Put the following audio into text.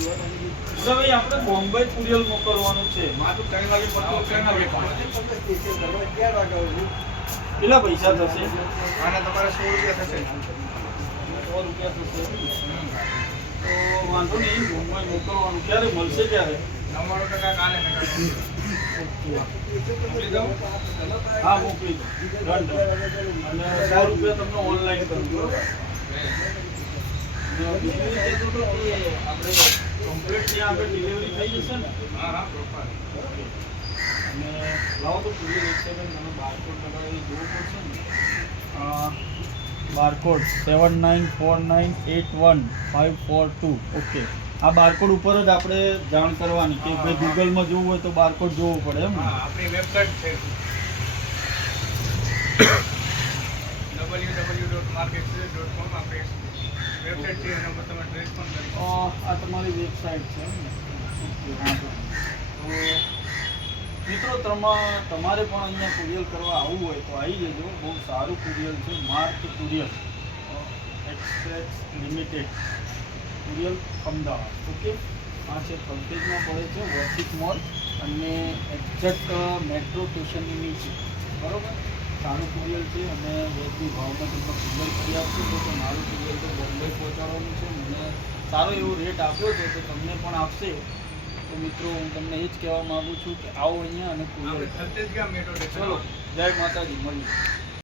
ભાઈ આપણે બોમ્બે કુરિયર મોકલવાનું છે. કેટલા પૈસા થશે? આના તમારે 100 રૂપિયા થશે. 100 રૂપિયા થશે. તો વાંધો નહીં, બોમ્બે મોકલવાનું. ક્યારે મળશે? ક્યારે? 99% કાલે હા, મોકલી દો. ડન. અને 100 રૂપિયા તમને ઓનલાઈન કરું. બીજું એ કહેતો હતો કે આપણે કમ્પ્લીટ ત્યાં આગળ ડિલિવરી થઈ જશે ને? હા પ્રોપર. અને લાવો તો કુરિયર એક સેકન્ડ, મને બારકોડ લગાવી જોવું પડશે ને. બારકોડ 7949815542. ઓકે, આ બારકોડ ઉપર જ આપણે જાણ કરવાની કે ભાઈ ગૂગલમાં જોવું હોય તો બારકોડ જોવું પડે એમ ને? હા, આપણી વેબસાઇટ છે www.marketplace.com. આપણે વેબસાઇટ છે એના પર તમે ટ્રેસ પણ કરી શકો. આ તમારી વેબસાઇટ છે એમ ને? ઓકે, વાંધો નહીં. તો મિત્રો, તમારે પણ અહીંયા કુરિયર કરવા આવવું હોય તો આવી જજો. બહુ સારું કુરિયર છે. Mark courier express limited courier Ahmedabad. Okay, આ છે કલ્પેજમાં પડે છે, વર્સિક મોલ, અને એક્ઝેક્ટ મેટ્રો સ્ટેશનની નીચે. બરાબર, સારું કુરિયર છે અને વ્યાજબી ભાવમાં તમને કુરિયર કરી આપશે. તો મારું કુરિયર તો બોમ્બે પહોંચાડવાનું છે. મને સારો એવો રેટ આપ્યો છે તો તમને પણ આપશે. તો મિત્રો, હું તમને એ જ કહેવા માગું છું કે આવો અહીંયા અને કુરિયર. આપણે 36 ગામ મેટ્રો સ્ટેશન. ચલો, જય માતાજી, મળીએ.